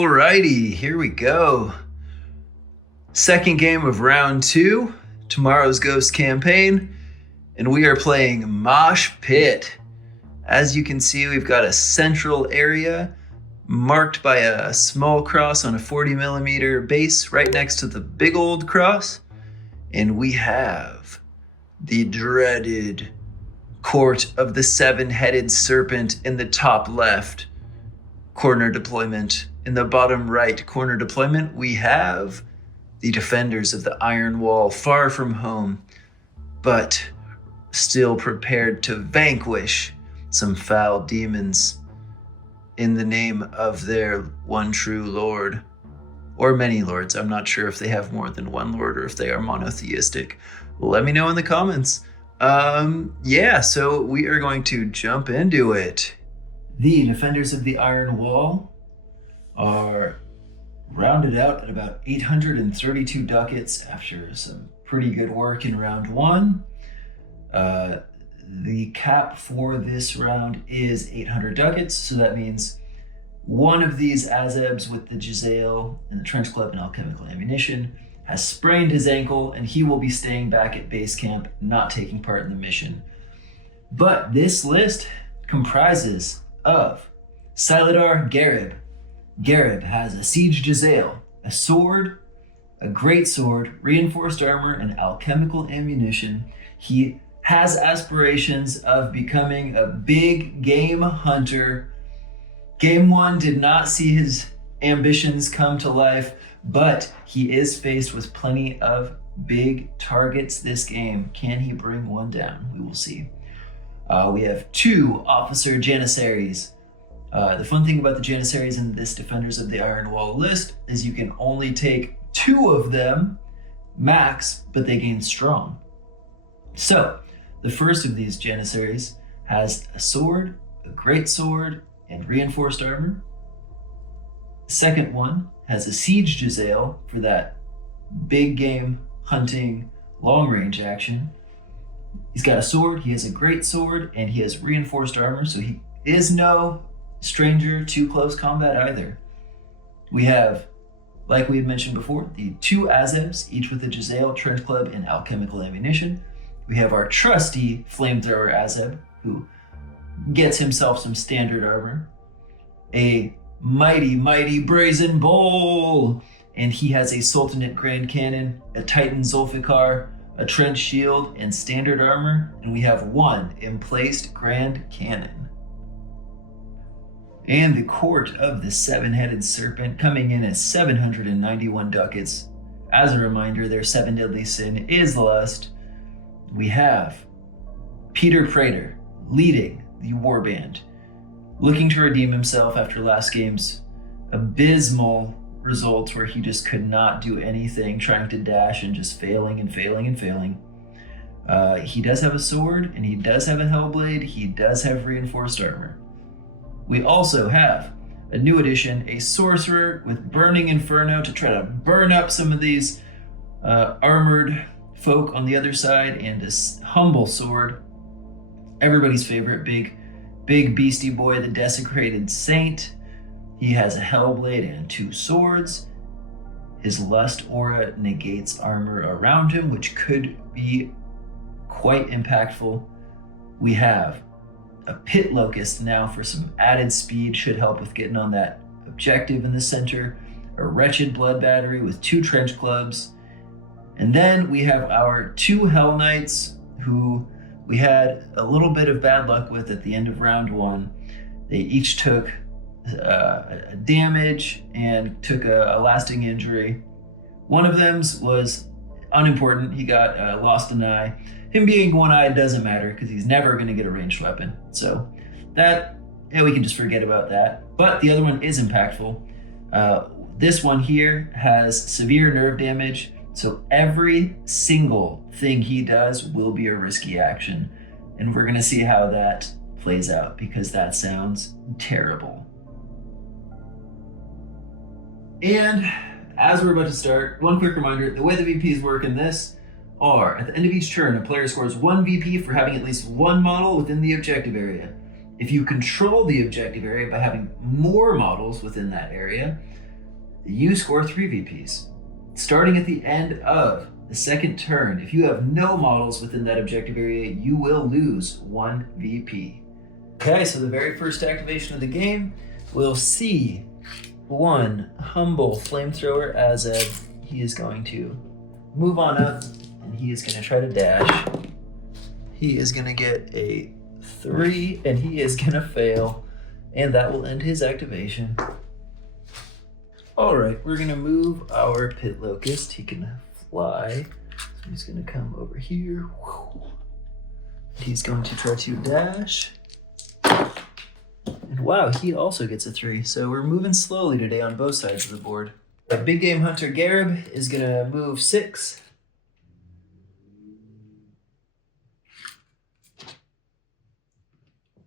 Alrighty, here we go. Second game of round 2, tomorrow's Ghost campaign, and we are playing Mosh Pit. As you can see, we've got a central area marked by a small cross on a 40mm base right next to the big old cross, and we have the dreaded Court of the Seven Headed Serpent in the top left corner deployment. In the bottom right corner deployment, we have the defenders of the Iron Wall, far from home, but still prepared to vanquish some foul demons in the name of their one true lord, or many lords. I'm not sure if they have more than one lord or if they are monotheistic. Let me know in the comments. So we are going to jump into it. The defenders of the Iron Wall are rounded out at about 832 ducats after some pretty good work in round 1. The cap for this round is 800 ducats, so that means one of these Azebs with the Jezzail and the Trench Club and Alchemical Ammunition has sprained his ankle, and he will be staying back at base camp, not taking part in the mission. But this list comprises of Siladar Garib. Garib has a Siege Jezzail, a sword, a great sword, reinforced armor, and alchemical ammunition. He has aspirations of becoming a big game hunter. Game 1 did not see his ambitions come to life, but he is faced with plenty of big targets this game. Can he bring one down? We will see. We have 2 Officer Janissaries. The fun thing about the Janissaries in this Defenders of the Iron Wall list is you can only take 2 of them max, but they gain strong. So the first of these Janissaries has a sword, a great sword, and reinforced armor. The second one has a Siege Jezzail for that big game hunting long range action. He's got a sword, he has a great sword, and he has reinforced armor, so he is no stranger to close combat either. We have, like we had mentioned before, the 2 Azebs, each with a Jezzail, Trench Club, and alchemical ammunition. We have our trusty flamethrower Azeb, who gets himself some standard armor, a mighty brazen bowl, and he has a Sultanate Grand Cannon, a Titan Zulfikar, a trench shield, and standard armor, and we have 1 emplaced Grand Cannon. And the Court of the Seven Headed Serpent coming in at 791 ducats. As a reminder, their 7 deadly sin is lust. We have Peter Prater leading the warband, looking to redeem himself after last game's abysmal results where he just could not do anything, trying to dash and just failing. He does have a sword, and he does have a Hellblade. He does have reinforced armor. We also have a new addition, a sorcerer with Burning Inferno to try to burn up some of these armored folk on the other side, and a humble sword. Everybody's favorite, big beastie boy, the Desecrated Saint. He has a Hellblade and 2 swords. His Lust aura negates armor around him, which could be quite impactful. We have a Pit Locust now for some added speed, should help with getting on that objective in the center. A Wretched Blood Battery with 2 Trench Clubs. And then we have our 2 Hell Knights, who we had a little bit of bad luck with at the end of round 1. They each took a damage and took a lasting injury. One of them was unimportant. He got lost an eye. Him being one-eyed doesn't matter because he's never going to get a ranged weapon. So we can just forget about that. But the other one is impactful. This one here has severe nerve damage. So every single thing he does will be a risky action. And we're going to see how that plays out because that sounds terrible. And as we're about to start, one quick reminder, the way the VPs work in this are, at the end of each turn, a player scores 1 VP for having at least 1 model within the objective area. If you control the objective area by having more models within that area, you score 3 VPs. Starting at the end of the second turn, if you have no models within that objective area, you will lose 1 VP. Okay, so the very first activation of the game, we'll see one humble flamethrower Azeb. He is going to move on up, and he is going to try to dash. He is going to get a 3, and he is going to fail, and that will end his activation. All right, we're going to move our Pit Locust. He can fly, so he's going to come over here. He's going to try to dash. And wow, he also gets a 3. So we're moving slowly today on both sides of the board. The Big Game Hunter Garib is going to move 6.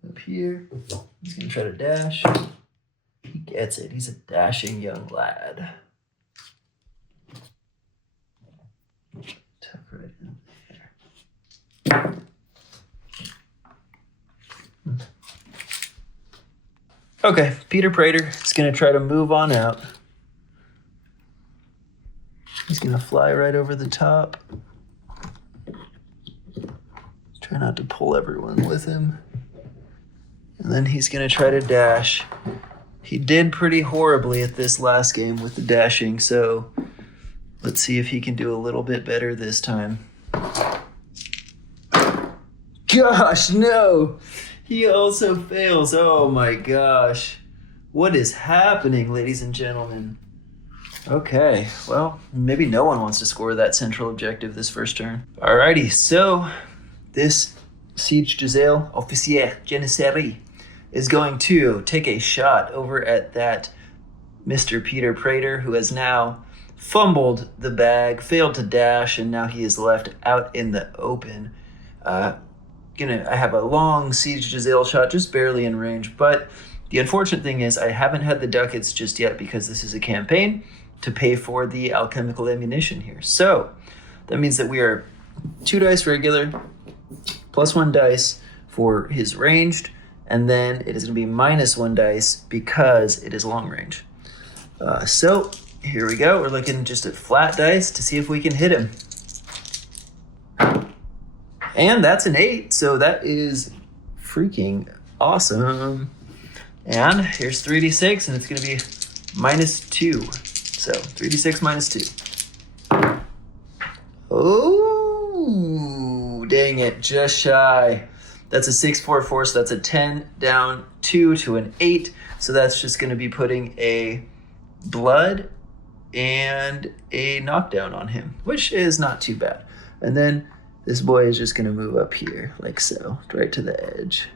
Up here. He's going to try to dash. He gets it. He's a dashing young lad. Tuck right in there. Okay, Peter Prater is going to try to move on out. He's going to fly right over the top. Try not to pull everyone with him. And then he's going to try to dash. He did pretty horribly at this last game with the dashing, so let's see if he can do a little bit better this time. Gosh, no! He also fails. Oh my gosh. What is happening, ladies and gentlemen? Okay, well, maybe no one wants to score that central objective this first turn. Alrighty, so this Siege Giselle Officier Janissary is going to take a shot over at that Mr. Peter Prater, who has now fumbled the bag, failed to dash, and now he is left out in the open. I have a long Siege Giselle shot, just barely in range, but the unfortunate thing is I haven't had the ducats just yet because this is a campaign to pay for the alchemical ammunition here. So that means that we are 2 dice regular, plus 1 dice for his ranged, and then it is going to be minus 1 dice because it is long range. So here we go. We're looking just at flat dice to see if we can hit him. And that's an 8, so that is freaking awesome. And here's 3d6, and it's going to be minus 2. So 3d6 minus 2. Oh, dang it, just shy. That's a 6, 4, 4, so that's a 10 down 2 to an 8. So that's just going to be putting a blood and a knockdown on him, which is not too bad. And then this boy is just going to move up here, like so, right to the edge.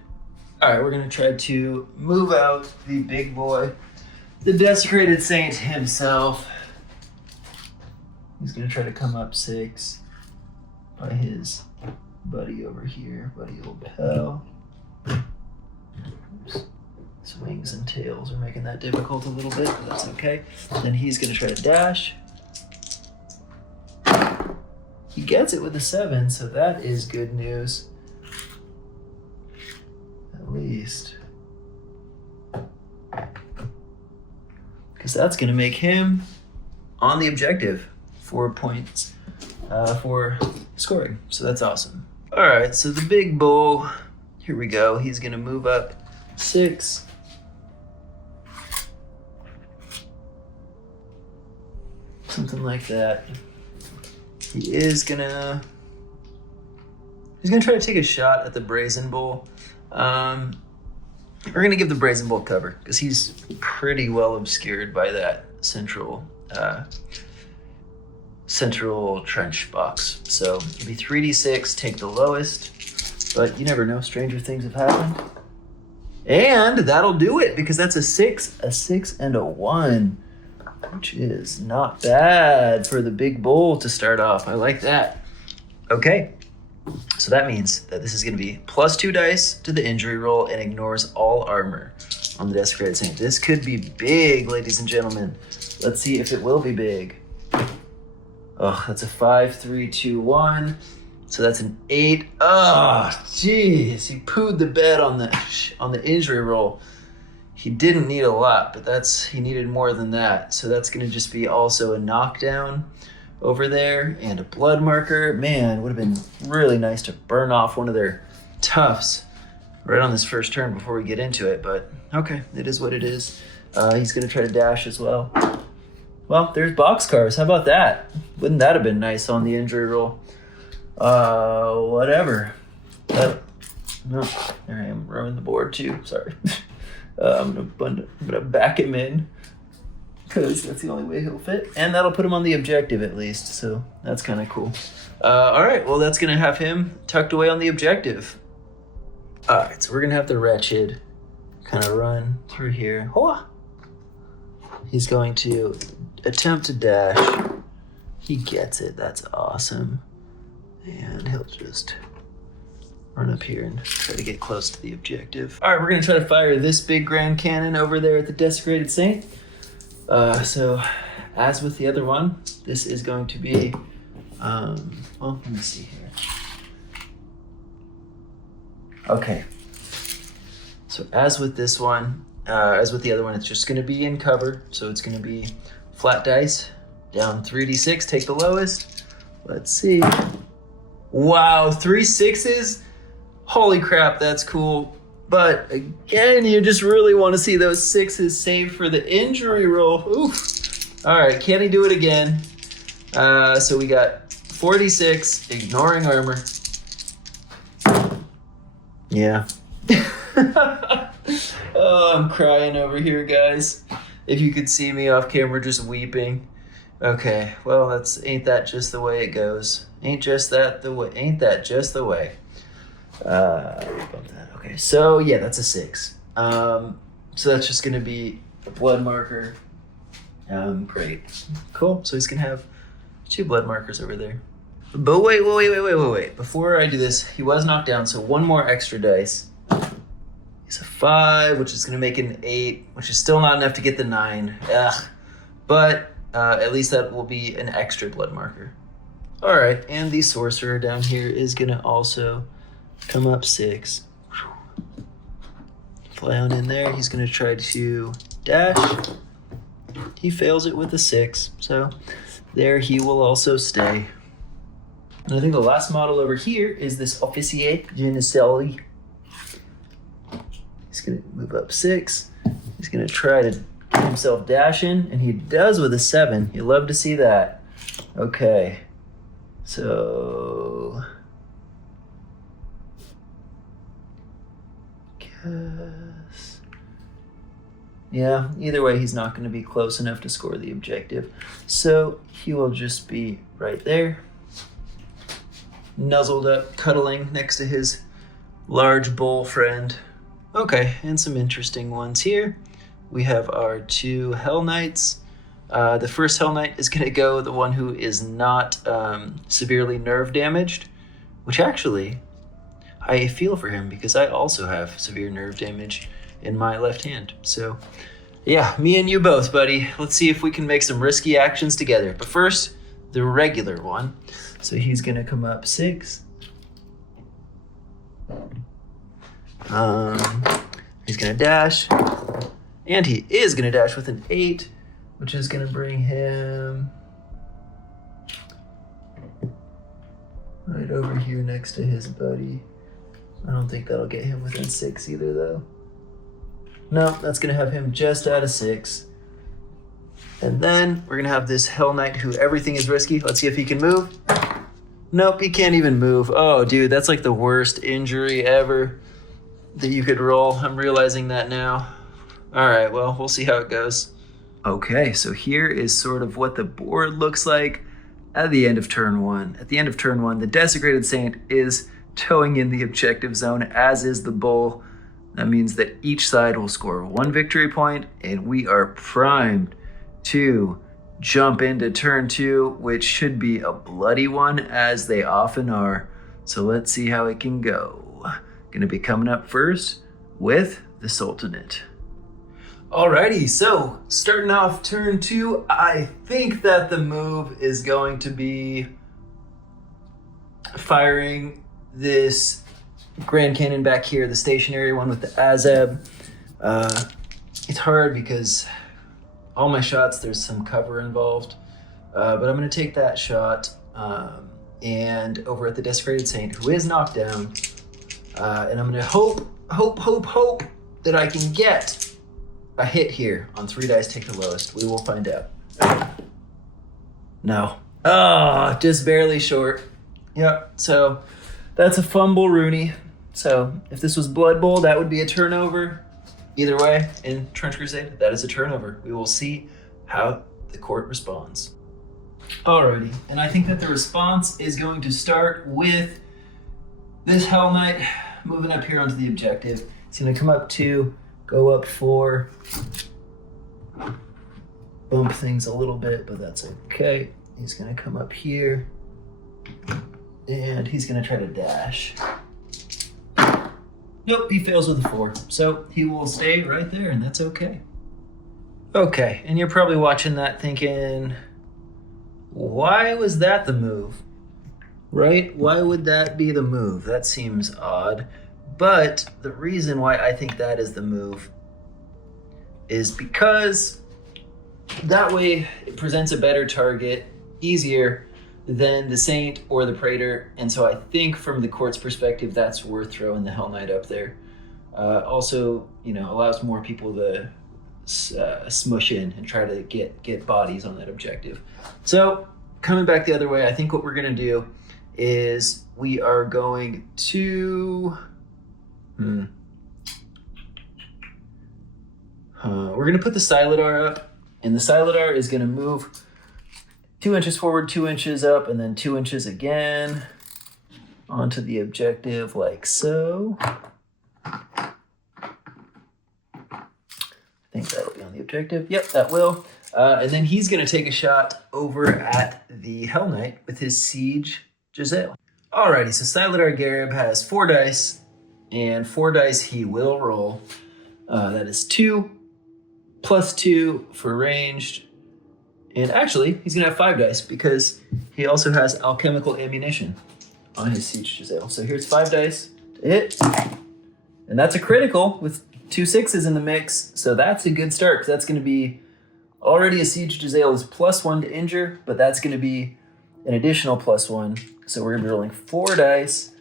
All right, we're going to try to move out the big boy, the Desecrated Saint himself. He's going to try to come up 6 by his buddy over here, buddy old pal. Oops. His wings and tails are making that difficult a little bit, but that's okay. Then he's going to try to dash. He gets it with a 7, so that is good news. At least. Because that's going to make him on the objective 4 points for scoring. So that's awesome. All right, so the big bull, here we go. He's going to move up 6. Something like that. He's gonna try to take a shot at the Brazen Bull. We're gonna give the Brazen Bull cover because he's pretty well obscured by that central trench box. So it'll be 3d6, take the lowest, but you never know, stranger things have happened. And that'll do it because that's a 6, and a 1. Which is not bad for the big bull to start off. I like that. Okay, so that means that this is going to be plus 2 dice to the injury roll and ignores all armor on the Desecrated Saint. This could be big, ladies and gentlemen. Let's see if it will be big. Oh, that's a 5, 3, 2, 1. So that's an 8. Oh, jeez, he pooed the bed on the injury roll. he didn't need a lot, but he needed more than that. So that's going to just be also a knockdown over there and a blood marker. Man, would have been really nice to burn off one of their toughs right on this first turn before we get into it, but okay, it is what it is. He's going to try to dash as well. Well, there's boxcars. How about that? Wouldn't that have been nice on the injury roll? Whatever. No, there I am, ruining the board too. Sorry. I'm gonna back him in because that's the only way he'll fit, and that'll put him on the objective at least. So that's kind of cool. All right, well that's gonna have him tucked away on the objective. All right, so we're gonna have the wretched kind of run through here. Hoa! He's going to attempt to dash. He gets it. That's awesome. And he'll just run up here and try to get close to the objective. All right, we're going to try to fire this big Grand Cannon over there at the Desecrated Saint. So, as with the other one, this is going to be, well, let me see here. Okay. So, as with this one, as with the other one, it's just going to be in cover. So, it's going to be flat dice, down 3d6, take the lowest. Let's see. Wow, 3 6s? Holy crap, that's cool. But again, you just really want to see those 6s saved for the injury roll. Oof. All right, can he do it again? So we got 46, ignoring armor. Yeah. Oh, I'm crying over here, guys. If you could see me off camera just weeping. Okay, well, ain't that just the way it goes? Ain't that just the way? Okay, so yeah, that's a 6. So that's just gonna be a blood marker. Great, cool. So he's gonna have 2 blood markers over there. But wait. Before I do this, he was knocked down, so 1 more extra dice. He's a 5, which is gonna make it an 8, which is still not enough to get the 9. Ugh. But at least that will be an extra blood marker. All right, and the sorcerer down here is gonna also come up 6. Fly on in there. He's gonna try to dash. He fails it with a 6, so there he will also stay. And I think the last model over here is this officier Geneselli. He's gonna move up 6. He's gonna try to get himself dashing, and he does with a 7. You love to see that. Okay, so guess, yeah, either way he's not going to be close enough to score the objective, so he will just be right there, nuzzled up, cuddling next to his large bull friend. Okay, and some interesting ones here. We have our 2 Hell Knights. The first Hell Knight is going to go the one who is not severely nerve damaged, which actually I feel for him because I also have severe nerve damage in my left hand. So yeah, me and you both, buddy. Let's see if we can make some risky actions together. But first, the regular one. So he's going to come up 6. He's going to dash. And he is going to dash with an 8, which is going to bring him right over here next to his buddy. I don't think that'll get him within 6 either, though. No, that's going to have him just out of 6. And then we're going to have this Hell Knight who everything is risky. Let's see if he can move. Nope, he can't even move. Oh, dude, that's like the worst injury ever that you could roll. I'm realizing that now. All right, well, we'll see how it goes. Okay, so here is sort of what the board looks like at the end of turn 1. At the end of turn 1, the Desecrated Saint is towing in the objective zone, as is the bull. That means that each side will score 1 victory point, and we are primed to jump into turn 2, which should be a bloody one, as they often are. So let's see how it can go. Gonna be coming up first with the Sultanate. Alrighty, so starting off turn 2, I think that the move is going to be firing this Grand Cannon back here, the stationary one with the Azeb. It's hard because all my shots, there's some cover involved. But I'm going to take that shot. And over at the Desecrated Saint, who is knocked down. And I'm going to hope that I can get a hit here on 3 dice, take the lowest. We will find out. No. Oh, just barely short. Yep, so that's a fumble, Rooney. So if this was Blood Bowl, that would be a turnover. Either way, in Trench Crusade, that is a turnover. We will see how the court responds. Alrighty, and I think that the response is going to start with this Hell Knight moving up here onto the objective. It's going to come up 2, go up 4, bump things a little bit, but that's okay. He's going to come up here, and he's going to try to dash. Nope, he fails with a 4, so he will stay right there, and that's okay. Okay, and you're probably watching that thinking, why was that the move? Right? Why would that be the move? That seems odd. But the reason why I think that is the move is because that way it presents a better target, easier than the Saint or the Praetor. And so I think from the court's perspective, that's worth throwing the Hell Knight up there. Also, allows more people to smush in and try to get bodies on that objective. So coming back the other way, I think what we're going to do is we are going to we're going to put the Silidar up, and the Silidar is going to move 2 inches forward, 2 inches up, and then 2 inches again onto the objective like so. I think that'll be on the objective. Yep, that will. And then he's going to take a shot over at the Hell Knight with his Siege Giselle. Alrighty, so Silidar Garib has 4 dice, and 4 dice he will roll. That is 2 plus 2 for ranged. And actually, he's going to have 5 dice because he also has alchemical ammunition on his Siege Giselle. So here's 5 dice to hit. And that's a critical with 2 6s in the mix. So that's a good start, because that's going to be already a Siege Giselle is +1 to injure, but that's going to be an additional +1. So we're going to be rolling 4 dice,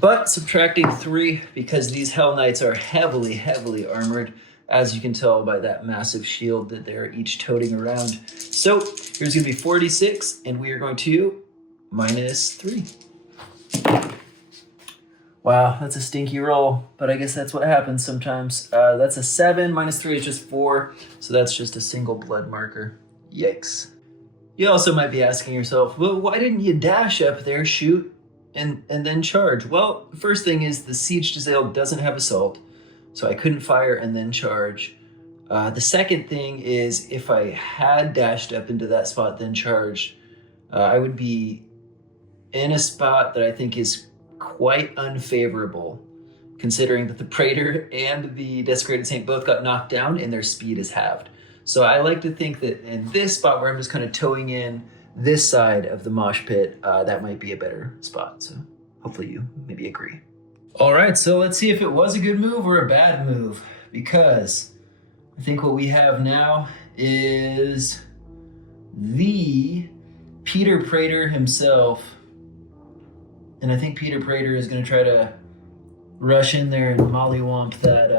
but subtracting 3 because these Hell Knights are heavily, heavily armored, as you can tell by that massive shield that they're each toting around. So here's going to be 46, and we are going to -3. Wow, that's a stinky roll, but I guess that's what happens sometimes. That's a 7, -3 is just 4, so that's just a single blood marker. Yikes. You also might be asking yourself, well, why didn't you dash up there, shoot, and then charge? Well, the first thing is the Siege Giselle doesn't have assault, so I couldn't fire and then charge. The second thing is if I had dashed up into that spot, then charged, I would be in a spot that I think is quite unfavorable, considering that the Praetor and the Desecrated Saint both got knocked down and their speed is halved. So I like to think that in this spot where I'm just kind of towing in this side of the mosh pit, that might be a better spot. So hopefully you maybe agree. All right, so let's see if it was a good move or a bad move, because I think what we have now is the Peter Praetor himself. And I think Peter Praetor is going to try to rush in there and mollywomp that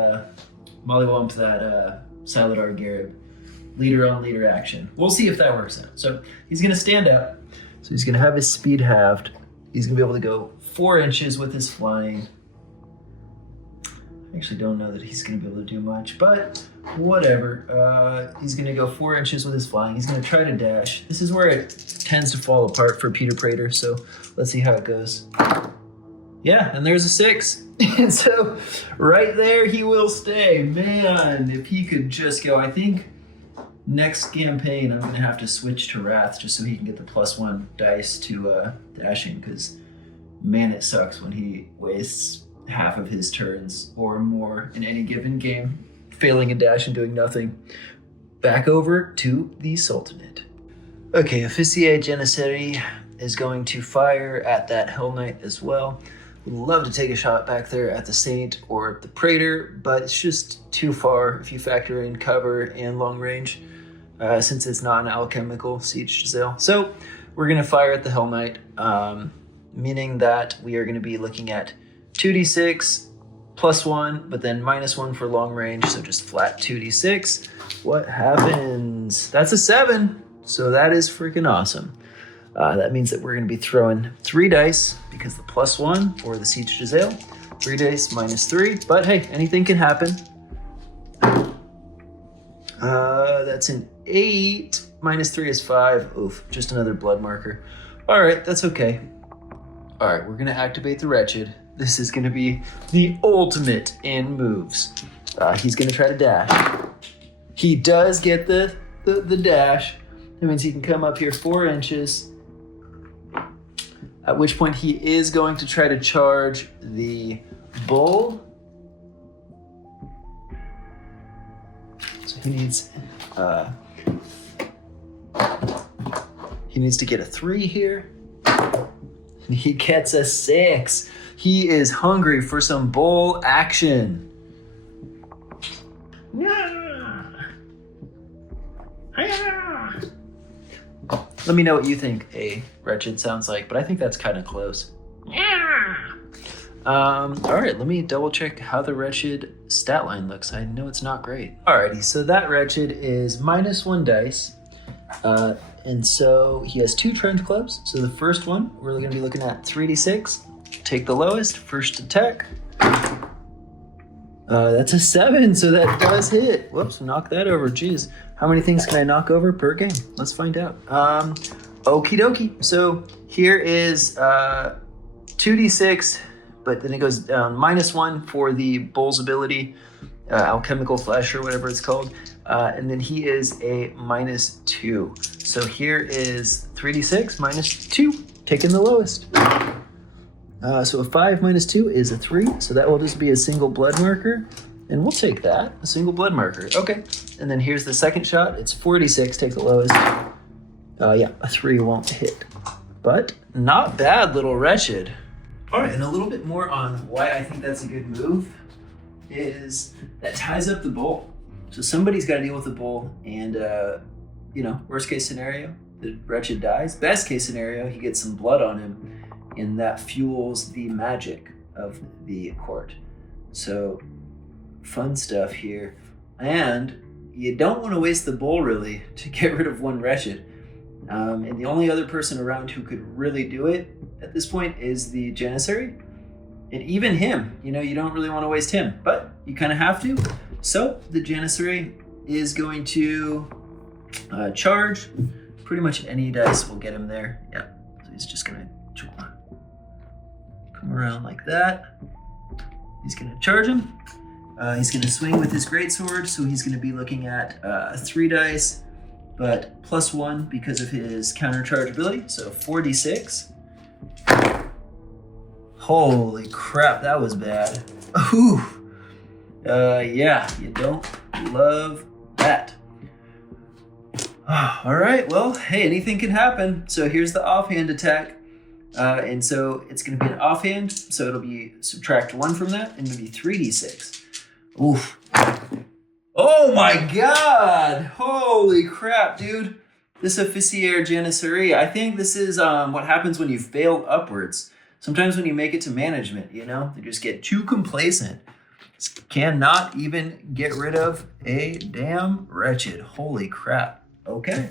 Silidar Garib. Leader on leader action. We'll see if that works out. So he's going to stand up. So he's going to have his speed halved. He's going to be able to go 4 inches with his flying. I actually don't know that he's going to be able to do much, but whatever. He's going to go 4 inches with his flying. He's going to try to dash. This is where it tends to fall apart for Peter Praetor, so let's see how it goes. Yeah, and there's a 6. And so right there he will stay. Man, if he could just go, I think next campaign I'm going to have to switch to Wrath just so he can get the +1 dice to dashing, because man, it sucks when he wastes half of his turns or more in any given game, failing a dash and doing nothing. Back over to the Sultanate. Okay, Officier Janissary is going to fire at that Hell Knight as well. Would love to take a shot back there at the Saint or the Praetor, but it's just too far if you factor in cover and long range, since it's not an alchemical Siege Giselle. So we're going to fire at the Hell Knight, meaning that we are going to be looking at 2d6 +1, but then -1 for long range, so just flat 2d6. What happens? That's a 7, so that is freaking awesome. That means that we're going to be throwing 3 dice because the +1 for the Siege Giselle, 3 dice -3, but hey, anything can happen. That's an 8, -3 is 5. Oof, just another blood marker. All right, that's okay. All right, we're going to activate the Wretched. This is going to be the ultimate in moves. He's going to try to dash. He does get the dash. That means he can come up here 4 inches. At which point he is going to try to charge the bull. So he needs to get a 3 here. And he gets a 6. He is hungry for some bull action. Let me know what you think a Wretched sounds like, but I think that's kind of close. All right, let me double check how the Wretched stat line looks. I know it's not great. Alrighty, so that Wretched is -1 dice. And so he has 2 trench clubs. So the first one, we're going to be looking at 3d6. Take the lowest, first attack. That's a 7, so that does hit. Whoops, knock that over. Jeez, how many things can I knock over per game? Let's find out. Okie dokie. So here is 2d6, but then it goes down -1 for the bull's ability, alchemical flesh or whatever it's called. And then he is a -2. So here is 3d6 -2, taking the lowest. So a 5 -2 is a 3, so that will just be a single blood marker, and we'll take that, a single blood marker. Okay, and then here's the second shot. It's 4d6, take the lowest. Yeah, a 3 won't hit, but not bad, little Wretched. All right, and a little bit more on why I think that's a good move is that ties up the bull. So somebody's got to deal with the bull, and worst case scenario, the Wretched dies. Best case scenario, he gets some blood on him, and that fuels the magic of the court. So fun stuff here. And you don't want to waste the bull really to get rid of one Wretched. And the only other person around who could really do it at this point is the Janissary. And even him, you don't really want to waste him, but you kind of have to. So the Janissary is going to charge. Pretty much any dice will get him there. Yeah, so he's just going to come around like that. He's going to charge him. He's going to swing with his greatsword, so he's going to be looking at 3 dice, but +1 because of his countercharge ability, so 4d6. Holy crap, that was bad. Ooh. Yeah, you don't love that. All right, well, hey, anything can happen. So here's the offhand attack. And so it's going to be an offhand, so it'll be subtract 1 from that, and it'll be 3d6. Oof. Oh my god! Holy crap, dude. This Officier Janissary, I think this is what happens when you fail upwards. Sometimes when you make it to management, you just get too complacent. Cannot even get rid of a damn Wretched. Holy crap. Okay.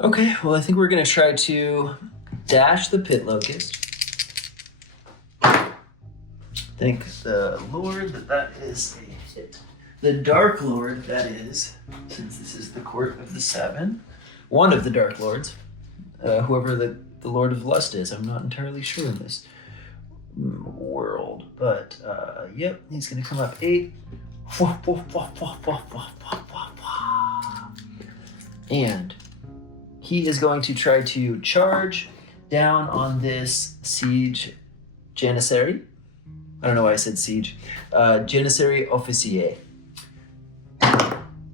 Okay, well, I think we're going to try to dash the Pit Locust. Thank the Lord that is a hit. The Dark Lord, that is, since this is the Court of the Seven. One of the Dark Lords. Whoever the Lord of Lust is. I'm not entirely sure in this world. But, yep, he's going to come up 8. And he is going to try to charge down on this Siege Janissary. I don't know why I said Siege. Janissary Officier.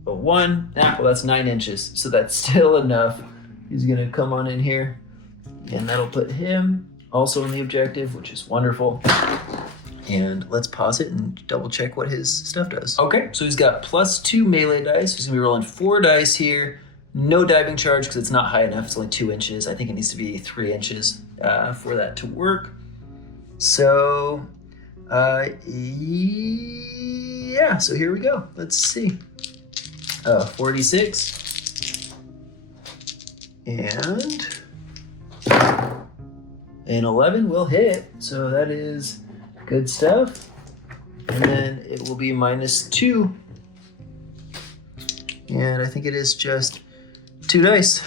a 1. Well, that's 9 inches. So that's still enough. He's going to come on in here. And that'll put him also on the objective, which is wonderful. And let's pause it and double check what his stuff does. Okay, so he's got +2 melee dice. He's gonna be rolling 4 dice here. No diving charge because it's not high enough. It's only 2 inches. I think it needs to be 3 inches for that to work. So, yeah, so here we go. Let's see. 46. And an 11 will hit. So that is good stuff. And then it will be -2. And I think it is just 2 dice.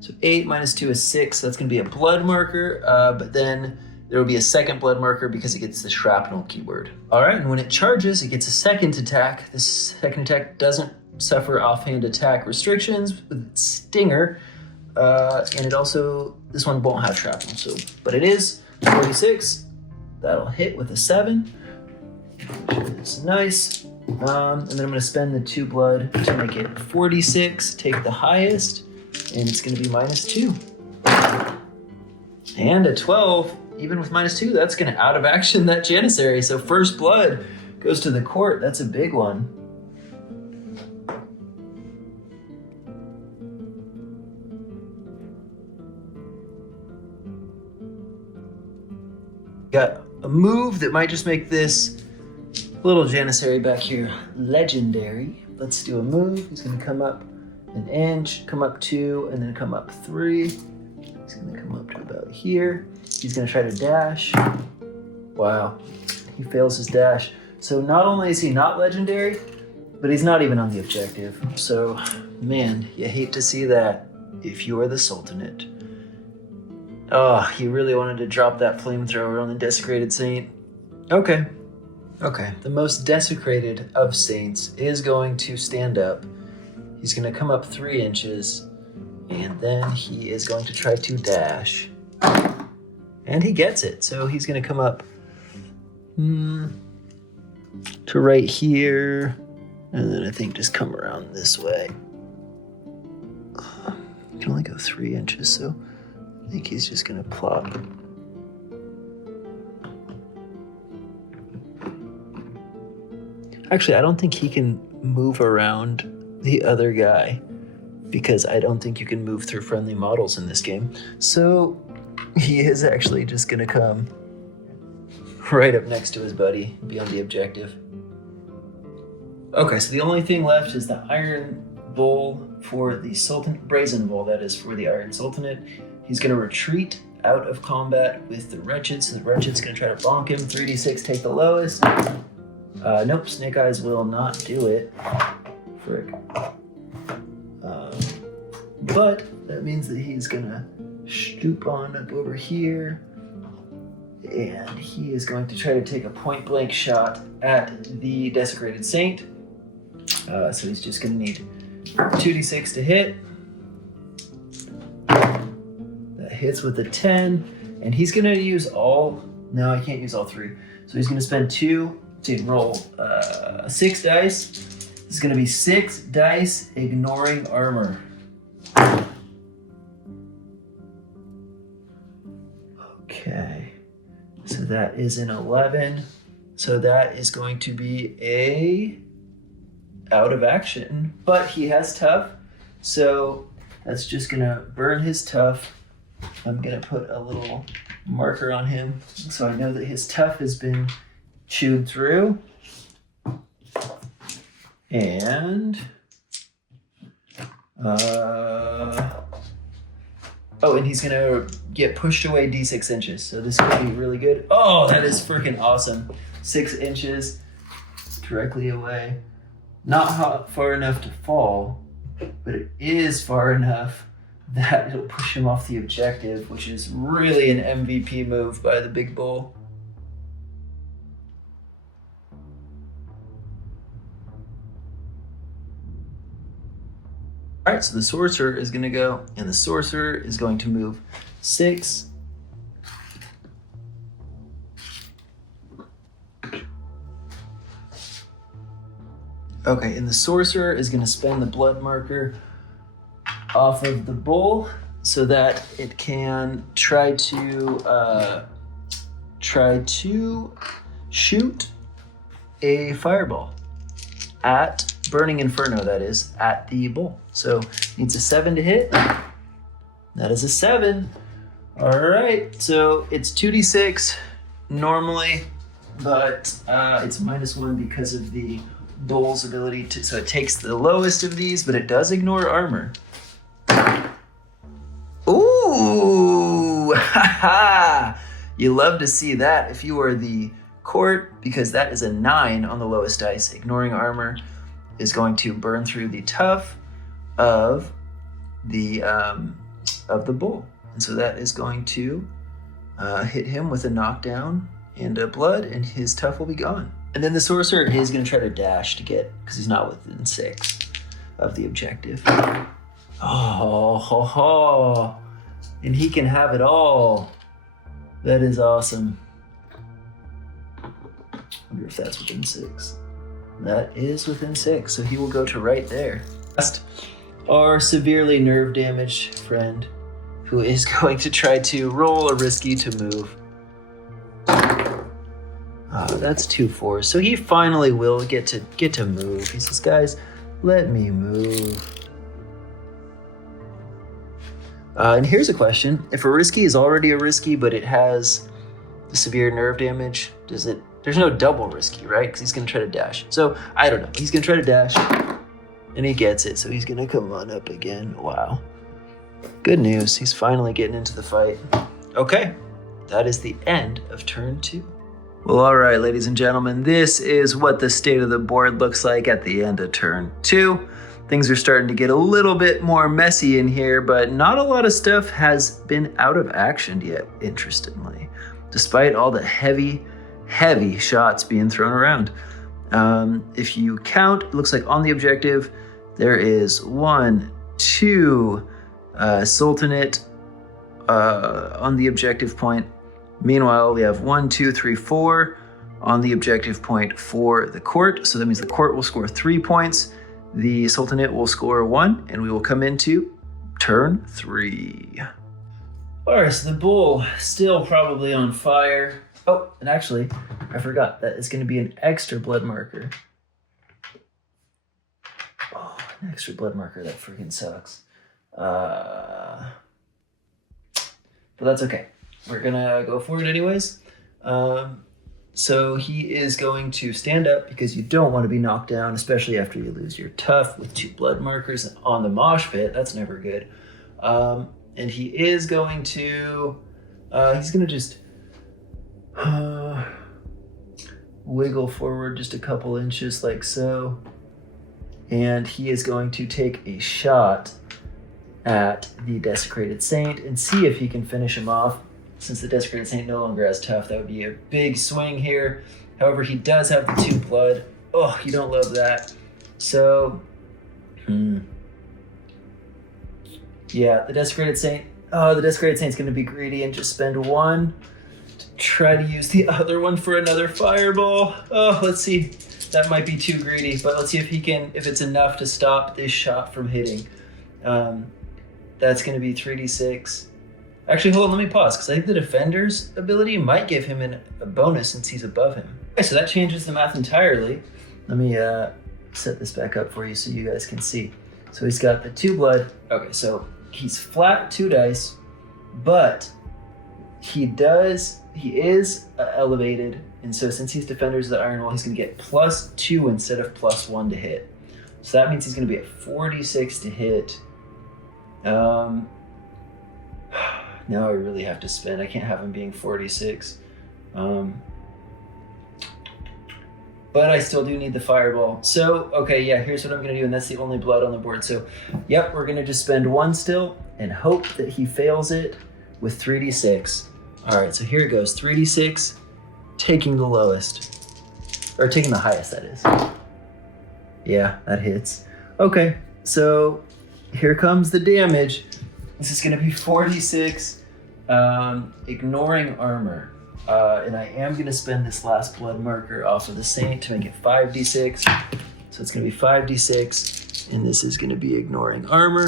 So 8 -2 is 6. That's going to be a blood marker. But then there will be a second blood marker because it gets the shrapnel keyword. All right, and when it charges, it gets a second attack. This second attack doesn't suffer offhand attack restrictions with its stinger. And it also, this one won't have shrapnel, so, but it is 46. That'll hit with a 7, which is nice. And then I'm going to spend the 2 blood to make it 46, take the highest, and it's going to be -2. And a 12, even with -2, that's going to out of action that Janissary. So first blood goes to the court. That's a big one. Got a move that might just make this little Janissary back here legendary. Let's do a move. He's going to come up 1 inch, come up 2, and then come up 3. He's going to come up to about here. He's going to try to dash. Wow, he fails his dash. So not only is he not legendary, but he's not even on the objective. So, man, you hate to see that if you are the Sultanate. Oh, he really wanted to drop that flamethrower on the Desecrated Saint. Okay. The most desecrated of saints is going to stand up. He's going to come up 3 inches, and then he is going to try to dash. And he gets it. So he's going to come up to right here, and then I think just come around this way. You can only go 3 inches, so I think he's just going to plop. Actually, I don't think he can move around the other guy because I don't think you can move through friendly models in this game. So he is actually just going to come right up next to his buddy, be on the objective. Okay, so the only thing left is the Iron Bull for the Sultan, Brazen Bull, that is, for the Iron Sultanate. He's going to retreat out of combat with the Wretched, so the Wretched's going to try to bonk him. 3d6, take the lowest. Nope, Snake Eyes will not do it. Frick. But that means that he's going to stoop on up over here, and he is going to try to take a point-blank shot at the Desecrated Saint. So he's just going to need 2d6 to hit. That hits with a 10, and he's going to use all... No, I can't use all 3. So he's going to spend 2 to roll 6 dice. This is going to be 6 dice ignoring armor. Okay, so that is an 11. So that is going to be a out of action, but he has tough, so that's just gonna burn his tough. I'm gonna put a little marker on him so I know that his tough has been chewed through. And and he's gonna get pushed away d6 inches, so this could be really good. Oh, that is freaking awesome. 6 inches directly away. Not far enough to fall, but it is far enough that it'll push him off the objective, which is really an MVP move by the big bull. All right, so the sorcerer is going to go, and the sorcerer is going to move 6. Okay, and the sorcerer is going to spend the blood marker off of the bull so that it can try to shoot a fireball at Burning Inferno, that is, at the bull. So needs a 7 to hit. That is a 7. All right, so it's 2d6 normally, but it's -1 because of the bull's ability to, so it takes the lowest of these, but it does ignore armor. Ooh, haha! You love to see that if you are the court, because that is a 9 on the lowest dice. Ignoring armor is going to burn through the tough of the bull, and so that is going to hit him with a knockdown and a blood, and his tough will be gone. And then the sorcerer is going to try to dash to get, because he's not within 6 of the objective. Oh, ho, ho. And he can have it all. That is awesome. I wonder if that's within 6. That is within 6, so he will go to right there. Last, our severely nerve damaged friend, who is going to try to roll a risky to move. Oh, that's 2 4s. So he finally will get to move. He says, guys, let me move. And here's a question. If a risky is already a risky, but it has the severe nerve damage, does it... There's no double risky, right? Because he's going to try to dash. So, I don't know. He's going to try to dash, and he gets it. So he's going to come on up again. Wow. Good news. He's finally getting into the fight. Okay. That is the end of turn 2. Well, all right, ladies and gentlemen. This is what the state of the board looks like at the end of turn 2. Things are starting to get a little bit more messy in here, but not a lot of stuff has been out of action yet, interestingly, despite all the heavy shots being thrown around. If you count, it looks like on the objective, there is 1, 2 Sultanate on the objective point. Meanwhile, we have 1, 2, 3, 4 on the objective point for the court. So that means the court will score 3 points. The Sultanate will score 1, and we will come into turn 3. All right, so the bull still probably on fire. Oh, and actually, I forgot that it's going to be an extra blood marker. Oh, an extra blood marker. That freaking sucks. But that's okay. We're going to go for it anyways. So he is going to stand up because you don't want to be knocked down, especially after you lose your tough with 2 blood markers on the Mosh Pit. That's never good. And he is going to... he's going to just... wiggle forward just a couple inches like so, and he is going to take a shot at the Desecrated Saint and see if he can finish him off. Since the Desecrated Saint no longer has tough, that would be a big swing here. However, he does have the 2 blood. Oh, you don't love that. So, yeah, the Desecrated Saint. Oh, the Desecrated Saint's going to be greedy and just spend 1 to try to use the other one for another fireball. Oh, let's see. That might be too greedy, but let's see if he can, if it's enough to stop this shot from hitting. That's going to be 3d6. Actually, hold on, let me pause, because I think the Defender's ability might give him a bonus since he's above him. Okay, so that changes the math entirely. Let me set this back up for you so you guys can see. So he's got the 2 blood. Okay, so he's flat 2 dice, but he is elevated, and so since he's Defender's of the Iron Wall, he's going to get +2 instead of +1 to hit. So that means he's going to be at 46 to hit. Now I really have to spend. I can't have him being 46. But I still do need the fireball. So, okay, yeah, here's what I'm going to do, and that's the only blood on the board. So, yep, we're going to just spend 1 still and hope that he fails it with 3d6. All right, so here it goes. 3d6, taking the lowest. Or taking the highest, that is. Yeah, that hits. Okay, so here comes the damage. This is going to be 4d6, ignoring armor. And I am going to spend this last blood marker off of the Saint to make it 5d6. So it's going to be 5d6, and this is going to be ignoring armor.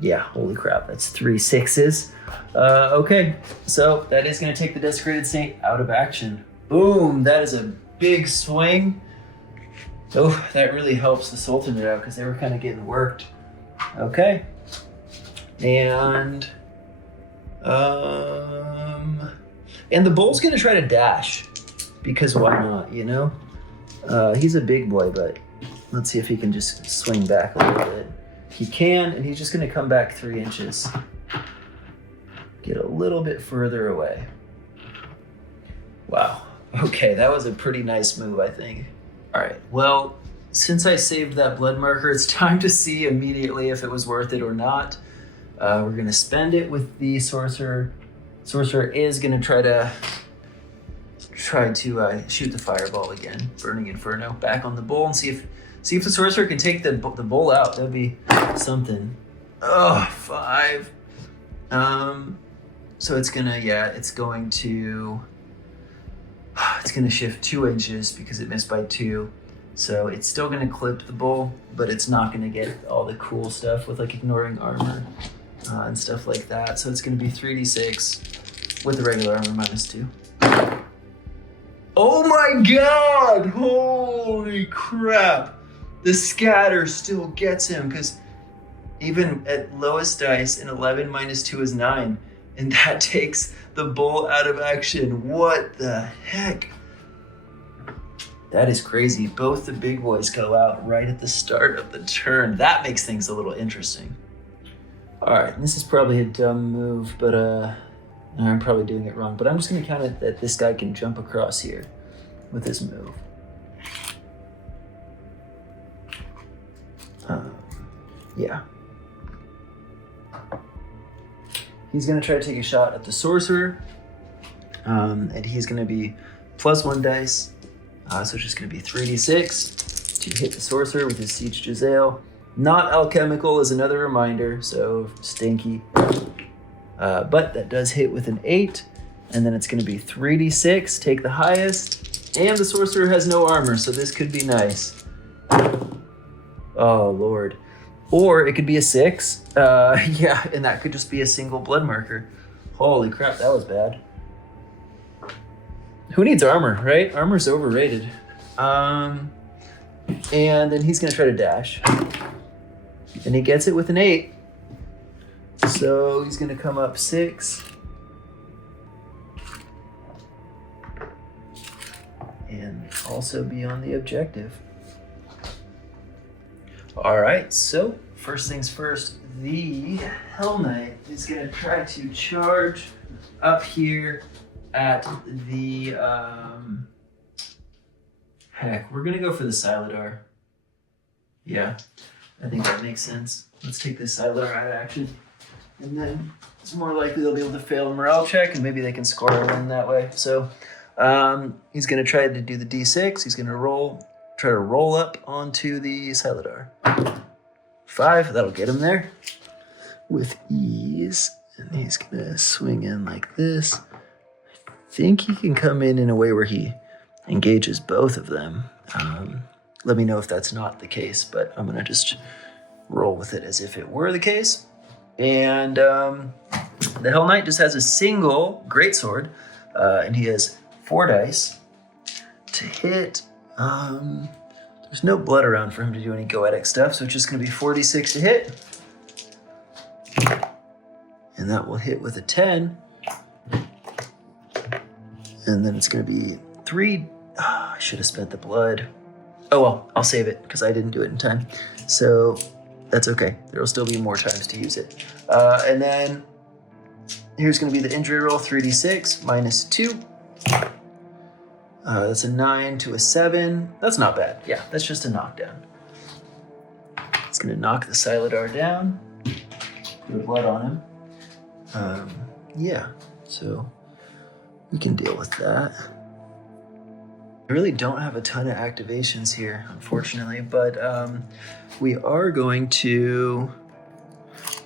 Yeah, holy crap, that's 3 6s. Okay, so that is going to take the Desecrated Saint out of action. Boom, that is a big swing. Oh, that really helps the Sultanate out because they were kind of getting worked. Okay. And the bull's going to try to dash because why not, you know? He's a big boy, but let's see if he can just swing back a little bit. He can, and he's just going to come back 3 inches. Get a little bit further away. Wow. Okay, that was a pretty nice move, I think. All right, well, since I saved that blood marker, it's time to see immediately if it was worth it or not. We're going to spend it with the sorcerer. Sorcerer is going to try to shoot the fireball again. Burning Inferno back on the bull and see if the sorcerer can take the bull out. That'd be something. Oh, 5. So it's going to shift 2 inches because it missed by 2. So it's still going to clip the bull, but it's not going to get all the cool stuff with like ignoring armor and stuff like that. So it's going to be 3d6 with the regular armor -2. Oh my god! Holy crap! The scatter still gets him because even at lowest dice, an 11 -2 is 9. And that takes the bull out of action. What the heck? That is crazy. Both the big boys go out right at the start of the turn. That makes things a little interesting. All right, this is probably a dumb move, but I'm probably doing it wrong. But I'm just gonna count it that this guy can jump across here with his move. Yeah. He's going to try to take a shot at the sorcerer, and he's going to be +1 dice, so it's just going to be 3d6 to hit the sorcerer with his Siege Giselle. Not alchemical is another reminder, so stinky. But that does hit with an 8, and then it's going to be 3d6, take the highest, and the sorcerer has no armor, so this could be nice. Oh, Lord. Or it could be a 6. Yeah, and that could just be a single blood marker. Holy crap, that was bad. Who needs armor, right? Armor's overrated. And then he's going to try to dash. And he gets it with an 8. So he's going to come up 6. And also be on the objective. All right, so first things first, the Hell Knight is going to try to charge up here at the, heck, we're going to go for the Siladar. Yeah, I think that makes sense. Let's take this Siladar out of action. And then it's more likely they'll be able to fail a morale check, and maybe they can score a win that way. So he's going to try to do the D6. He's going to try to roll up onto the Siladar. 5, that'll get him there with ease. And he's going to swing in like this. I think he can come in a way where he engages both of them. Let me know if that's not the case, but I'm going to just roll with it as if it were the case. And the Hell Knight just has a single greatsword, and he has 4 dice to hit. There's no blood around for him to do any goetic stuff, so it's just going to be 4d6 to hit. And that will hit with a 10. And then it's going to be 3. I should have spent the blood. Oh well, I'll save it because I didn't do it in time. So that's okay. There will still be more times to use it. And then here's going to be the injury roll, 3d6 -2. That's a 9 to a 7. That's not bad. Yeah, that's just a knockdown. It's going to knock the Siladar down. Put blood on him. Yeah, so we can deal with that. I really don't have a ton of activations here, unfortunately, but we are going to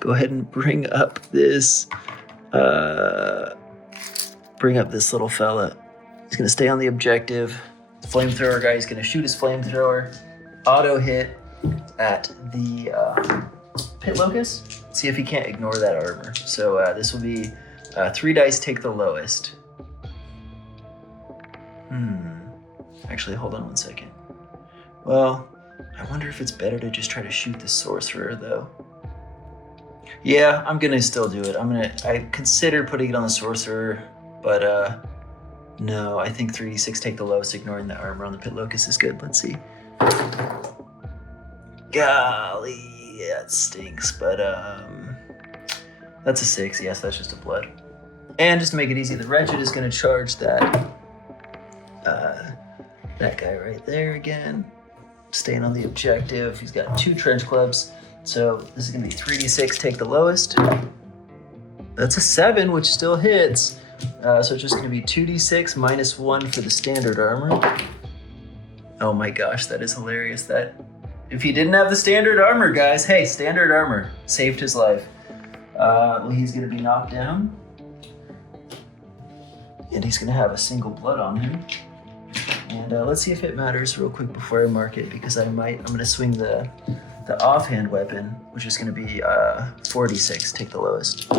go ahead and bring up this little fella. He's going to stay on the objective. flamethrower guy. He's going to shoot his flamethrower, auto hit at the pit locust. See if he can't ignore that armor. So this will be 3 dice, take the lowest. Actually, hold on one second. Well, I wonder if it's better to just try to shoot the sorcerer though. Yeah, I'm gonna still do it. I considered putting it on the sorcerer, but no, I think 3d6 take the lowest, ignoring the armor on the pit locust is good. Let's see. Golly, yeah, it stinks, but that's a 6. Yes, that's just a blood. And just to make it easy, the wretched is gonna charge that guy right there again. Staying on the objective. He's got 2 trench clubs. So this is gonna be 3d6, take the lowest. That's a 7, which still hits. So it's just gonna be 2d6 minus 1 for the standard armor. Oh my gosh, that is hilarious. That if he didn't have the standard armor, guys, hey, standard armor saved his life. Well, he's gonna be knocked down. And he's gonna have a single blood on him. And let's see if it matters real quick before I mark it, because I'm gonna swing the offhand weapon, which is gonna be 4d6, take the lowest.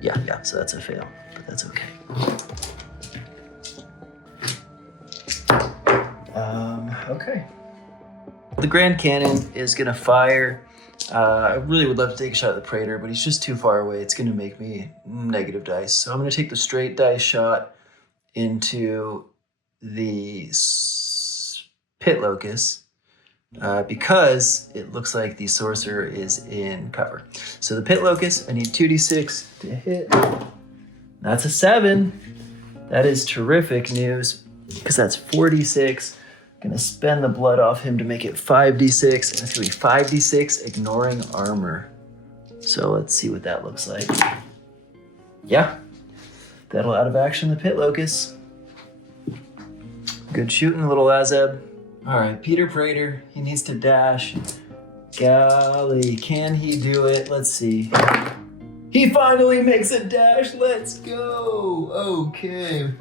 Yeah, so that's a fail, but that's okay. Okay. The Grand Cannon is gonna fire. I really would love to take a shot at the Praetor, but he's just too far away. It's gonna make me negative dice. So I'm gonna take the straight dice shot into the pit locust because it looks like the sorcerer is in cover. So the pit locust, I need 2d6 to hit. That's a 7. That is terrific news because that's 4d6. Gonna spend the blood off him to make it 5d6, and it's gonna be 5d6 ignoring armor. So let's see what that looks like. Yeah, that'll out of action the pit locust. Good shooting, little Azeb. All right, Peter Praetor, he needs to dash. Golly, can he do it? Let's see. He finally makes a dash, let's go. Okay,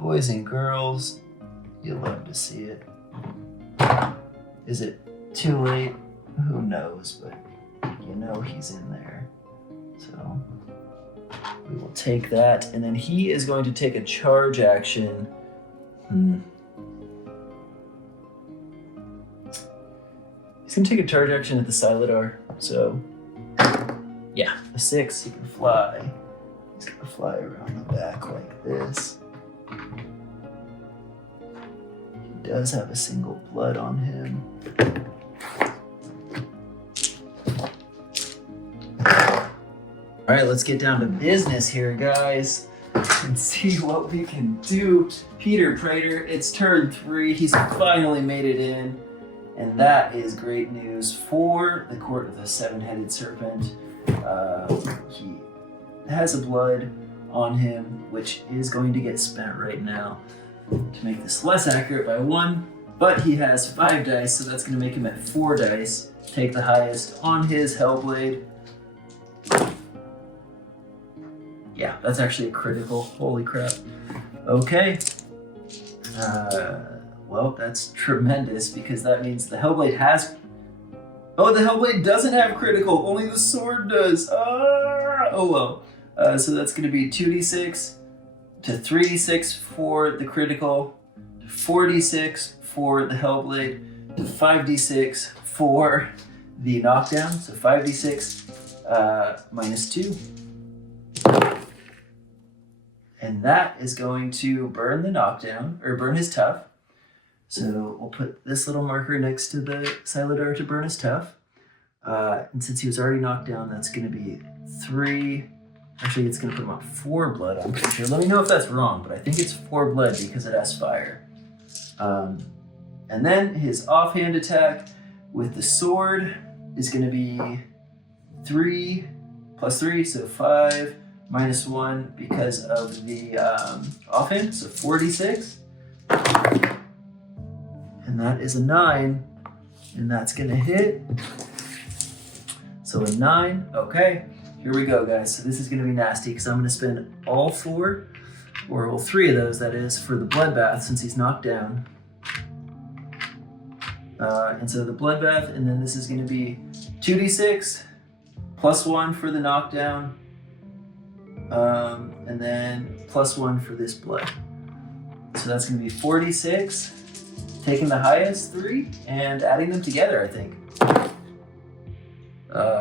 boys and girls, you love to see it. Is it too late? Who knows, but you know he's in there. So we will take that, and then he is going to take a charge action. He's gonna take a charge action at the Silidar. So yeah, a 6, he can fly. He's gonna fly around the back like this. He does have a single blood on him. All right, let's get down to business here, guys, and see what we can do. Peter Praetor, it's turn 3. He's finally made it in, and that is great news for the Court of the Seven Headed Serpent. He has a blood on him, which is going to get spent right now to make this less accurate by 1, but he has 5 dice, so that's going to make him at 4 dice. Take the highest on his Hellblade. Yeah, that's actually a critical. Holy crap. Okay. Well, that's tremendous because that means the Hellblade has... Oh, the Hellblade doesn't have critical. Only the sword does. Oh, well. So that's going to be 2d6 to 3d6 for the critical, to 4d6 for the Hellblade, to 5d6 for the knockdown. So 5d6 minus 2. And that is going to burn the knockdown, or burn his tough. So we'll put this little marker next to the Silidar to burn his tough. And since he was already knocked down, that's going to be 3. Actually, it's going to put him on 4 blood, I'm pretty sure. Let me know if that's wrong, but I think it's 4 blood because it has fire. And then his offhand attack with the sword is going to be 3 plus 3, so 5. Minus 1 because of the offhand, so 4d6. And that is a 9, and that's gonna hit. So a 9, okay. Here we go, guys. So this is gonna be nasty because I'm gonna spend all 4 or well, 3 of those, that is, for the bloodbath since he's knocked down. And so the bloodbath, and then this is going to be 2d6 plus 1 for the knockdown, and then plus 1 for this blood. So that's going to be 4d6, taking the highest 3 and adding them together, I think.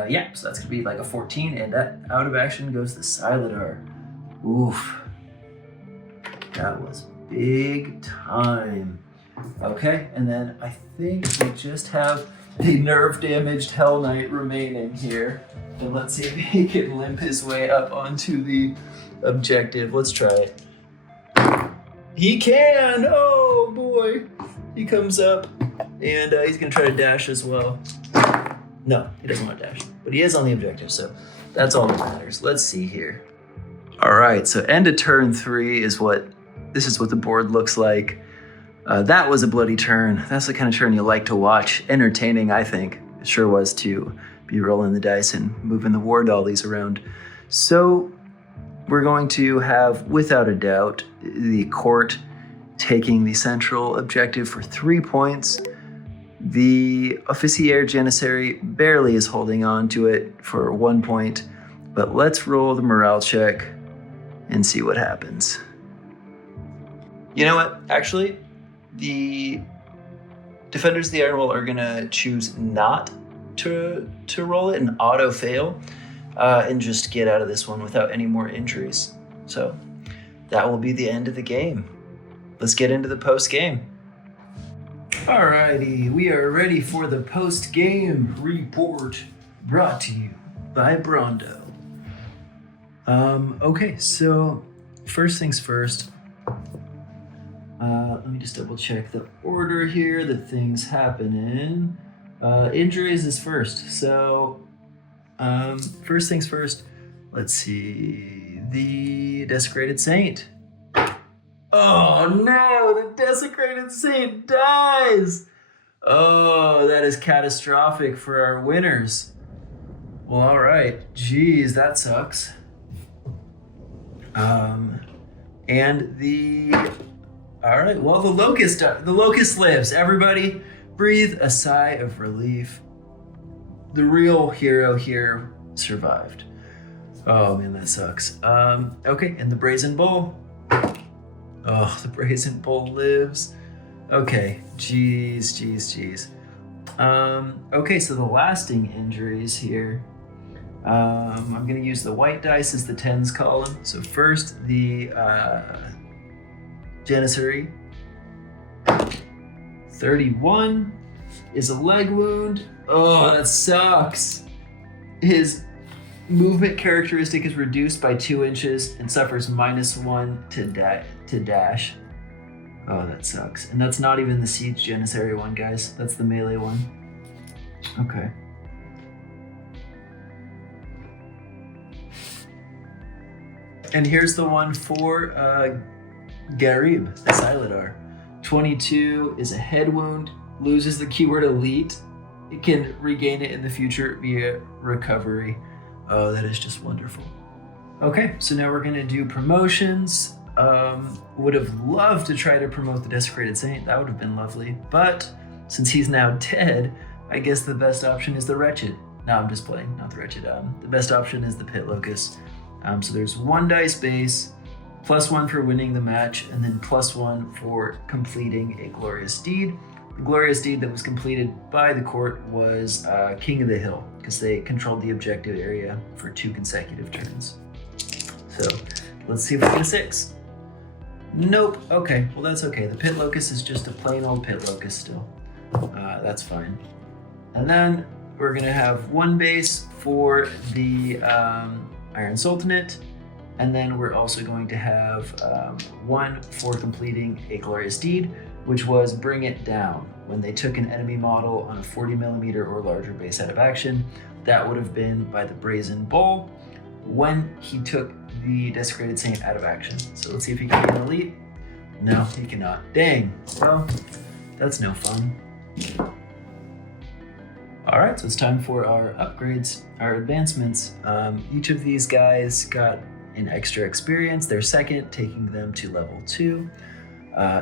Yeah, so that's going to be like a 14, and that out of action goes the Siladar. Oof. That was big time. Okay, and then I think we just have the nerve damaged Hell Knight remaining here. And let's see if he can limp his way up onto the objective. Let's try it. He can! Oh boy! He comes up, and he's gonna try to dash as well. No, he doesn't want to dash, but he is on the objective, so that's all that matters. Let's see here. All right, so end of turn 3 is what the board looks like. That was a bloody turn. That's the kind of turn you like to watch. Entertaining, I think. It sure was to be rolling the dice and moving the war dollies around. So we're going to have, without a doubt, the court taking the central objective for 3 points. The officier janissary barely is holding on to it for 1 point, but let's roll the morale check and see what happens. You know what? Actually, the defenders of the Iron Wall are gonna choose not to roll it and auto fail, and just get out of this one without any more injuries. So that will be the end of the game. Let's get into the post game. Alrighty, we are ready for the post game report, brought to you by Brondo. Okay, so first things first. Let me just double check the order here that things happen in. Injuries is first. So, first things first, let's see. The Desecrated Saint. Oh no, the Desecrated Saint dies! Oh, that is catastrophic for our winners. Well, alright. Geez, that sucks. And the... Alright, well, the Locust lives. Everybody, breathe a sigh of relief. The real hero here survived. Oh man, that sucks. Okay, and the Brazen Bull. Oh, the Brazen Bull lives. Okay, jeez. Okay, so the lasting injuries here. I'm gonna use the white dice as the tens column. So first, the Janissary. 31 is a leg wound. Oh, that sucks. His movement characteristic is reduced by 2 inches and suffers -1 to dash. Oh, that sucks. And that's not even the Siege Janissary one, guys. That's the melee one. Okay. And here's the one for Garib, the Siladar. 22 is a head wound, loses the keyword elite. It can regain it in the future via recovery. Oh, that is just wonderful. Okay, so now we're gonna do promotions. Would have loved to try to promote the Desecrated Saint. That would have been lovely. But since he's now dead, I guess the best option is the Wretched. No, I'm just playing, not the Wretched. The best option is the Pit Locust. So there's 1 dice base, +1 for winning the match, and then +1 for completing a glorious deed. The glorious deed that was completed by the court was King of the Hill, because they controlled the objective area for 2 consecutive turns. So let's see if we get a 6. Nope. Okay, well that's okay. The Pit Locust is just a plain old Pit Locust still. That's fine. And then we're gonna have 1 base for the Iron Sultanate, and then we're also going to have 1 for completing a glorious deed, which was Bring It Down. When they took an enemy model on a 40mm or larger base out of action, that would have been by the Brazen Bull when he took the Desecrated Saint out of action. So let's see if he can get an elite. No, he cannot. Dang. Well, that's no fun. All right, so it's time for our upgrades, our advancements. Each of these guys got in extra experience. They're second, taking them to level 2.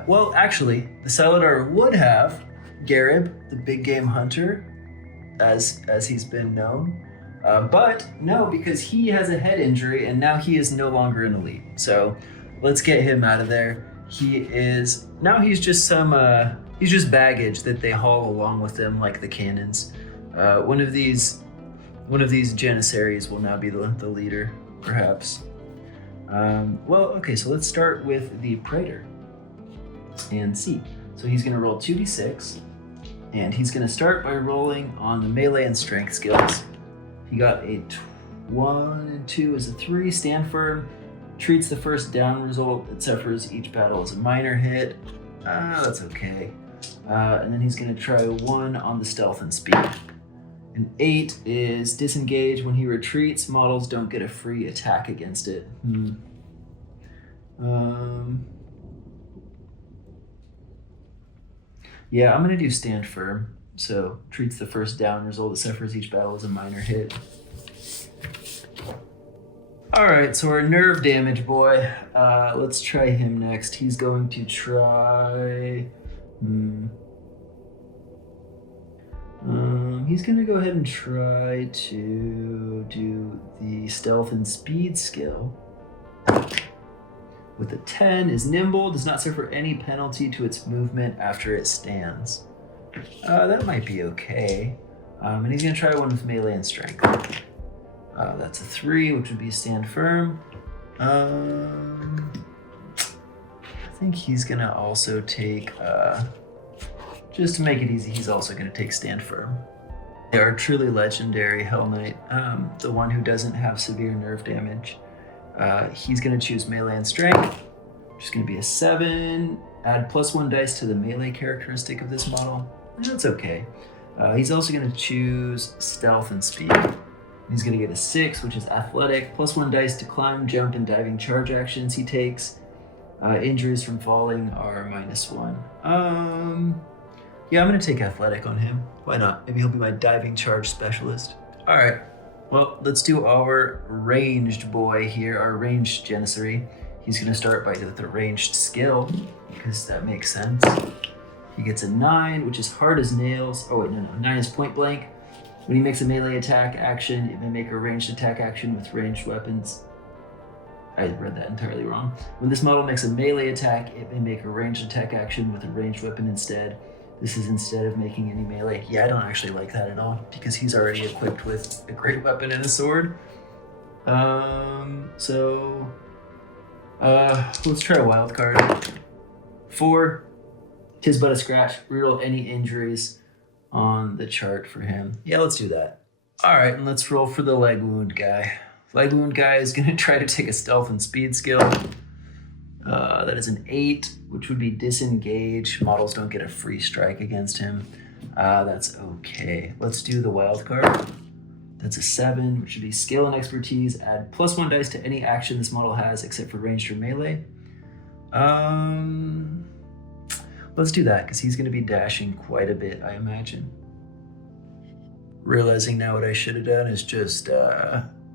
Well, actually, the Saladar would have Garib, the big game hunter, as he's been known. But no, because he has a head injury and now he is no longer an elite. So let's get him out of there. He's just he's just baggage that they haul along with them like the cannons. One of these Janissaries will now be the leader, perhaps. Okay, so let's start with the Praetor and see. So he's gonna roll 2d6, and he's gonna start by rolling on the melee and strength skills. He got a 1 and 2 is a 3, stand firm, treats the first down result, it suffers each battle as a minor hit. That's okay. And then he's gonna try 1 on the stealth and speed. An 8 is disengage. When he retreats, models don't get a free attack against it. Yeah, I'm gonna do stand firm. So treats the first down result, it suffers each battle as a minor hit. All right, so our nerve damage boy. Let's try him next. He's going to try. He's gonna go ahead and try to do the stealth and speed skill. With a 10, is nimble, does not suffer any penalty to its movement after it stands. That might be okay. And he's gonna try 1 with melee and strength. That's a 3, which would be stand firm. I think he's gonna also take, just to make it easy, he's also gonna take stand firm. They are truly legendary Hell Knight, the one who doesn't have severe nerve damage. He's gonna choose melee and strength, which is gonna be a 7. Add +1 dice to the melee characteristic of this model. That's okay. He's also gonna choose stealth and speed. He's gonna get a 6, which is athletic, +1 dice to climb, jump, and diving charge actions he takes. Injuries from falling are -1. Yeah, I'm gonna take athletic on him. Why not? Maybe he'll be my diving charge specialist. All right, well, let's do our ranged boy here, our ranged Janissary. He's gonna start by the ranged skill, because that makes sense. He gets a 9, which is hard as nails. Oh wait, no, 9 is point blank. When he makes a melee attack action, it may make a ranged attack action with ranged weapons. I read that entirely wrong. When this model makes a melee attack, it may make a ranged attack action with a ranged weapon instead. This is instead of making any melee. Yeah, I don't actually like that at all, because he's already equipped with a great weapon and a sword. Let's try a wild card. 4, 'tis but a scratch. Reroll any injuries on the chart for him. Yeah, let's do that. All right, and let's roll for the leg wound guy. Leg wound guy is gonna try to take a stealth and speed skill. That is an 8, which would be disengage. Models don't get a free strike against him. That's okay. Let's do the wild card. That's a 7, which should be skill and expertise. Add +1 dice to any action this model has except for ranged or melee. Let's do that, because he's going to be dashing quite a bit, I imagine. Realizing now what I should have done is just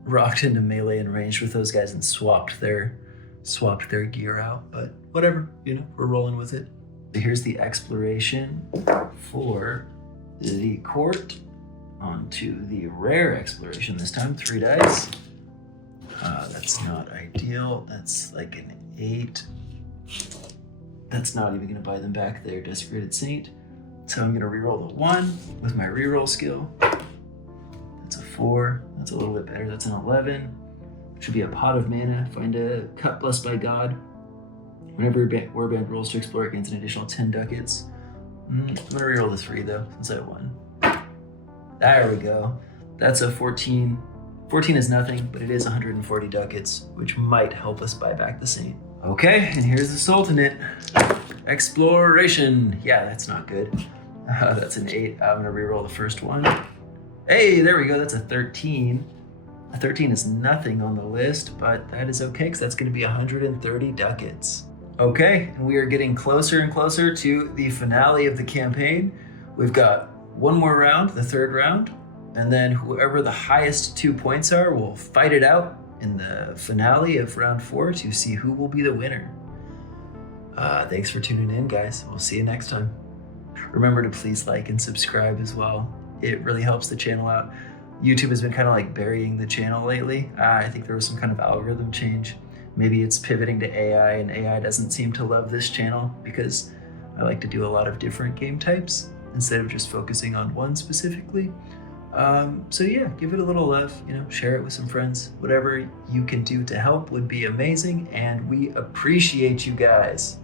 rocked into melee and ranged with those guys and swapped their gear out, but whatever, we're rolling with it. So here's the exploration for the court. Onto the rare exploration this time, 3 dice. That's not ideal. That's like an 8. That's not even gonna buy them back their Desecrated Saint. So I'm gonna reroll the 1 with my reroll skill. That's a 4. That's a little bit better. That's an 11. Should be a pot of mana. Find a cut blessed by God. Whenever your warband rolls to explore, it gains an additional 10 ducats. I'm gonna reroll the 3 though, since I won. There we go. That's a 14. 14 is nothing, but it is 140 ducats, which might help us buy back the Saint. Okay, and here's the Sultanate. Exploration. Yeah, that's not good. That's an 8. I'm gonna reroll the first one. Hey, there we go. That's a 13. A 13 is nothing on the list, but that is okay, because that's gonna be 130 ducats. Okay, and we are getting closer and closer to the finale of the campaign. We've got one more round, the 3rd round, and then whoever the highest 2 points are will fight it out in the finale of round 4 to see who will be the winner. Thanks for tuning in, guys. We'll see you next time. Remember to please like and subscribe as well. It really helps the channel out. YouTube has been kind of like burying the channel lately. I think there was some kind of algorithm change. Maybe it's pivoting to AI, and AI doesn't seem to love this channel because I like to do a lot of different game types instead of just focusing on one specifically. So yeah, give it a little love, share it with some friends. Whatever you can do to help would be amazing, and we appreciate you guys.